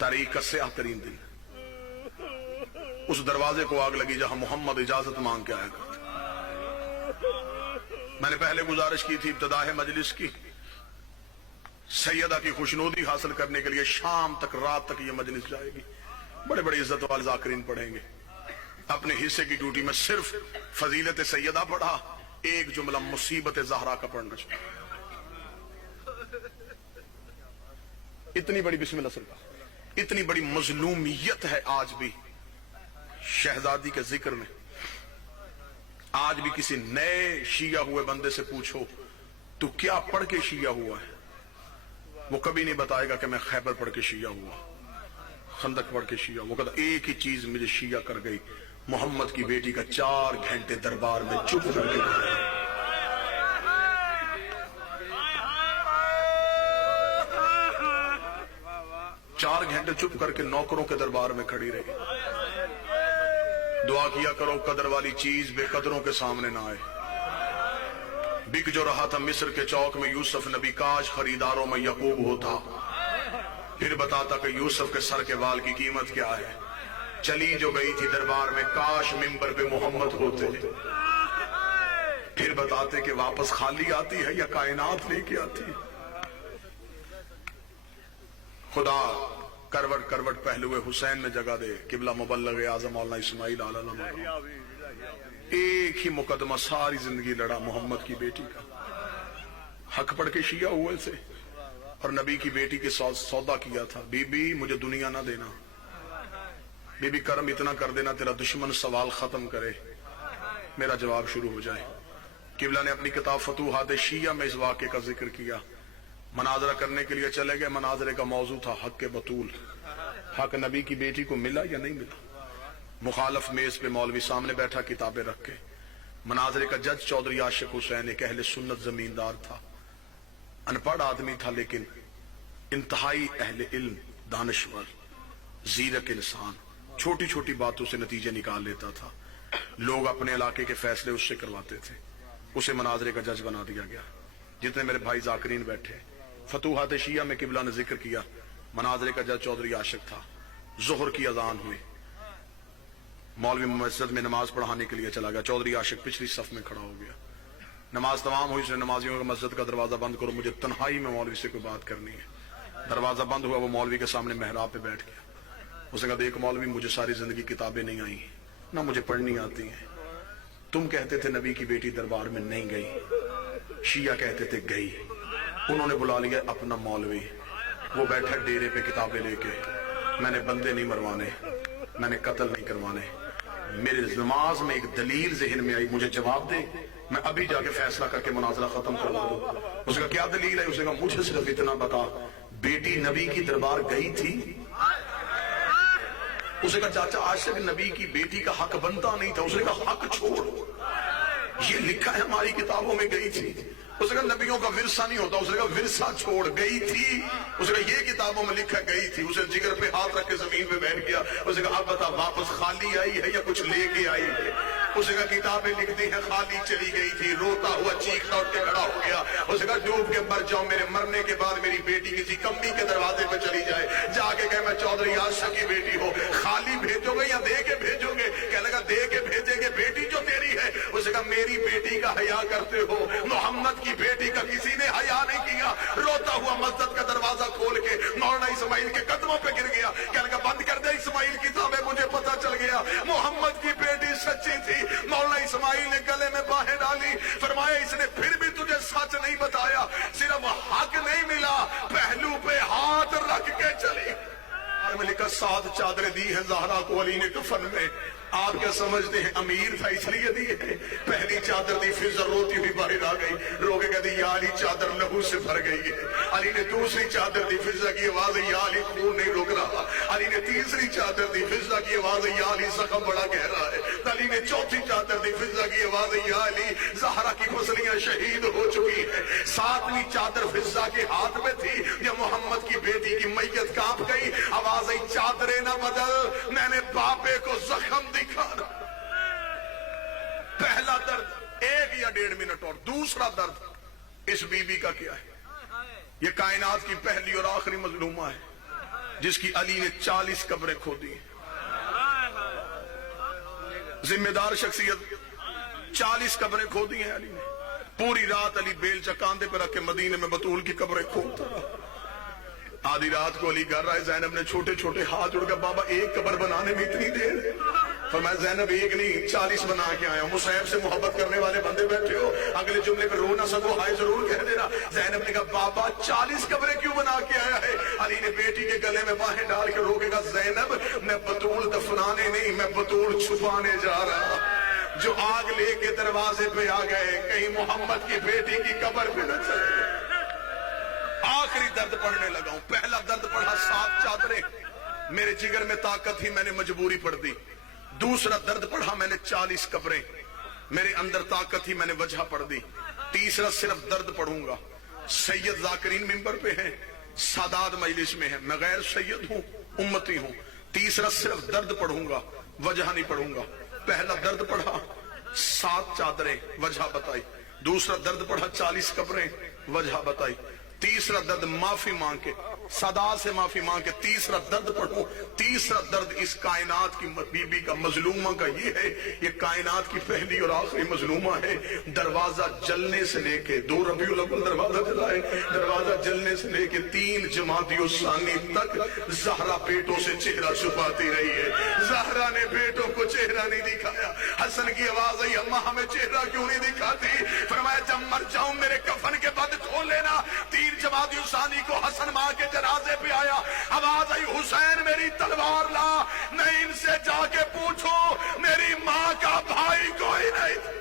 तारीख का स्याह तरीन दिन, उस दरवाजे को आग लगी जहां मोहम्मद इजाजत मांग के आया करते। मैंने पहले गुजारिश की थी इब्तिदाए मजलिस की, सैयदा की खुशनुदी हासिल करने के लिए शाम तक, रात तक ये मजलिस जाएगी। बड़े बड़े इज्जत वाले ज़ाकिरीन पढ़ेंगे। अपने हिस्से की ड्यूटी में सिर्फ फजीलत सैयदा पढ़ा, एक जुमला मुसीबत ज़हरा का पढ़ना चाहिए। इतनी बड़ी बिस्मिल्लाह सरकार, इतनी बड़ी मजलूमियत है आज भी शहजादी के जिक्र में। आज भी किसी नए शिया हुए बंदे से पूछो तू क्या पढ़ के शिया हुआ है, वो कभी नहीं बताएगा कि मैं खैबर पढ़ के शिया हुआ, खंदक पढ़ के शिया। वो कहता एक ही चीज मुझे शिया कर गई, मोहम्मद की बेटी का 4 घंटे दरबार में चुप करके 4 घंटे चुप करके नौकरों के दरबार में खड़ी रही। दुआ किया करो कदर वाली चीज बेकदरों के सामने ना आए। बिक जो रहा था मिस्र के चौक में यूसुफ नबी, काश खरीदारों में यकूब होता, फिर बताता कि यूसुफ के सर के बाल की कीमत क्या है। चली जो गई थी दरबार में, काश मिंबर पे मोहम्मद होते, फिर बताते कि वापस खाली आती है या कायनात लेके आती है। खुदा करवट करवट पहलुए हुसैन में जगह दे, किबला मुबल्लग आजम मौलाना इस्माइल आला, एक ही मुकदमा सारी जिंदगी लड़ा मोहम्मद की बेटी का। हक पढ़ के शिया हुए से और नबी की बेटी के सौदा किया था। बीबी मुझे दुनिया ना देना, बीबी करम इतना कर देना तेरा दुश्मन सवाल खत्म करे, मेरा जवाब शुरू हो जाए। किबला ने अपनी किताब फतूहात शिया में इस वाक़े का जिक्र किया। मनाजरा करने के लिए चले गए, मनाजरे का मौजू था हक के बतूल। हक नबी की बेटी को मिला या नहीं मिला। मुखालफ मेज पे मौलवी सामने बैठा किताबें रख के। मनाजरे का जज चौधरी आशिक हुसैन एक अहले सुन्नत जमींदार था, अनपढ़ आदमी था लेकिन इंतहाई अहले इल्म, दानश्वर, जीरक इंसान, छोटी छोटी बातों से नतीजे निकाल लेता था। लोग अपने इलाके के फैसले उससे करवाते थे। उसे मनाजरे का जज बना दिया गया। जितने मेरे भाई जाकिरीन बैठे, फतूहात शिया में किबला ने जिक्र किया, मनाजरे का जज चौधरी आशिक था। जोहर की अजान हुई, मौलवी मस्जिद में नमाज पढ़ाने के लिए चला गया। चौधरी आशिक पिछली सफ में खड़ा हो गया। नमाज तमाम हुई, उसने नमाजियों का मस्जिद का दरवाजा बंद करो, मुझे तन्हाई में मौलवी से कोई बात करनी है। दरवाजा बंद हुआ, वो मौलवी के सामने मेहराब पे बैठ गया। उसने कहा देख मौलवी, मुझे सारी जिंदगी किताबें नहीं आई, ना मुझे पढ़नी आती हैं। तुम कहते थे नबी की बेटी दरबार में नहीं गई, शिया कहते थे गई। उन्होंने बुला लिया अपना मौलवी, वो बैठा डेरे पे किताबें लेके। मैंने बंदे नहीं मरवाने, मैंने कत्ल नहीं करवाने। मेरे नमाज में एक दलील जहन में आई, मुझे जवाब दे, मैं अभी जाके फैसला करके मुनाजरा खत्म करवा दूं। उसका क्या दलील है? उसने कहा मुझे सिर्फ इतना बता, बेटी नबी की दरबार गई थी? उसने कहा चाचा आशिक नबी की बेटी का हक बनता नहीं था। उसने कहा हक छोड़, ये लिखा है हमारी किताबों में गई थी। उसने कहा नबियों का विरसा नहीं होता। उसने कहा विरसा छोड़, गई थी। उसने कहा ये किताबों में लिखा गई थी। उसे जिगर पे हाथ रख के जमीन पे बैठ गया। उसने कहा अब बता वापस खाली आई है या कुछ लेके आई है? उसने कहा किताबें लिखती है खाली चली गई थी। रोता हुआ चीखता उठ के खड़ा हो गया। उसने कहा डूब के मर जाऊं, मेरे मरने के बाद मेरी बेटी किसी कम्मी के दरवाजे पे चली जाए, जाके कहे मैं चौधरी आशिक की बेटी हो। खाली भेजोगे या दे के भेजोगे? कहने लगा दे के भेजेंगे, बेटी जो तेरी है। उसने कहा मेरी बेटी का हया करते हो, मोहम्मद की बेटी का किसी ने हया नहीं किया। रोता हुआ मस्जिद का दरवाजा खोल के मौलाना इस्माइल के कदमों पे गिर गया। कहने लगा बंद कर दे इस्माइल किताबें, मुझे पता चल गया मोहम्मद की बेटी सच्ची थी। मौलाना इस्माइल ने गले में बाहें डाली, फरमाया इसने फिर भी तुझे सच नहीं बताया, सिर्फ हक नहीं मिला, पहलू पे हाथ रख के चली। में लिखा 7 चादरें दी है ज़हरा को अली ने कफन में। आप क्या समझते हैं अमीर था इसलिए दी है? पहली चादर दी, फिर रोती हुई बाहर आ गई, रो के कहती या अली चादर लहू से भर गई है। अली ने दूसरी चादर दी, फिजा की आवाज या अली खून नहीं रुक रहा। अली ने तीसरी चादर दी, फिजा की आवाज या अली जख्म बड़ा गहरा है। अली ने चौथी चादर दी, फिजा की आवाज या अली ज़हरा की फसलियां शहीद हो चुकी है। 7वीं चादर फिजा के हाथ में थी, जब मोहम्मद की बेटी की मैयत कांप गई, आवाज आई चादरें न बदल, मैंने बापे को जख्म दिखाना। पहला दर्द 1 या 1.5 मिनट और दूसरा दर्द इस बीबी का क्या है? ये कायनात की पहली और आखिरी मजलूमा है। جس کی علی نے 40 قبریں کھودی. ذمہ دار شخصیت. 40 قبریں کھودی ہیں علی نے. پوری رات علی بیلچہ کاندھے پہ رکھ کے مدینے میں بطول کی قبریں کھودتا رہا. آدھی رات کو علی کر رہا ہے, زینب نے چھوٹے چھوٹے ہاتھ جوڑ کر, بابا ایک قبر بنانے میں اتنی دیر؟ فرمایا زینب ایک نہیں 40 بنا کے آیا ہوں. مصعب سے محبت کرنے والے بندے بیٹھے ہو, اگلے جملے پہ رو نہ سکو ہائے ضرور کہہ دینا. زینب نے کہا بابا 40 قبریں کیوں بنا کے آیا ہے؟ علی نے بیٹی کے گلے میں باہیں ڈال کے رو کے کہا زینب میں بطول دفنانے نہیں, میں بطول چھپانے جا رہا. جو آگ لے کے دروازے پہ آ گئے, کہیں محمد کی بیٹی کی قبر پہ نہ چلے. آخری درد پڑھنے لگا ہوں. پہلا درد پڑھا 7 چادریں, میرے جگر میں طاقت تھی میں نے مجبوری پڑھ دی. دوسرا درد پڑھا میں نے 40 قبریں, میرے اندر طاقت تھی میں نے وجہ پڑھ دی. تیسرا صرف درد پڑھوں گا. سید ذاکرین منبر پہ ہیں, سادات مجلس میں ہیں, میں غیر سید ہوں, امتی ہوں. تیسرا صرف درد پڑھوں گا, وجہ نہیں پڑھوں گا. پہلا درد پڑھا 7 چادریں, وجہ بتائی. دوسرا درد پڑھا 40 قبریں, وجہ بتائی. تیسرا درد معافی مانگ کے, صدا سے معافی مانگ کے تیسرا درد پڑھوں. تیسرا درد اس کائنات کی بی بی کا, مظلومہ کا یہ ہے, یہ کائنات کی پہلی اور آخری مظلومہ ہے. دروازہ جلنے سے لے کے 2 ربیع الاول دروازہ جلائے, دروازہ جلنے سے لے کے 3 جمادی الثانی تک زہرا پیٹوں سے چہرہ چھپاتی رہی ہے. زہرا نے بیٹوں کو چہرہ نہیں دکھایا. حسن کی آواز آئی, اماں ہمیں چہرہ کیوں نہیں دکھاتی؟ فرمایا جب مر جاؤں میرے کفن کے بعد کھول لینا. 3 جمادی الثانی کو حسن ماں کے جنازے پہ آیا, آواز آئی حسین میری تلوار لا. نہیں ان سے جا کے پوچھو میری ماں کا بھائی کوئی نہیں.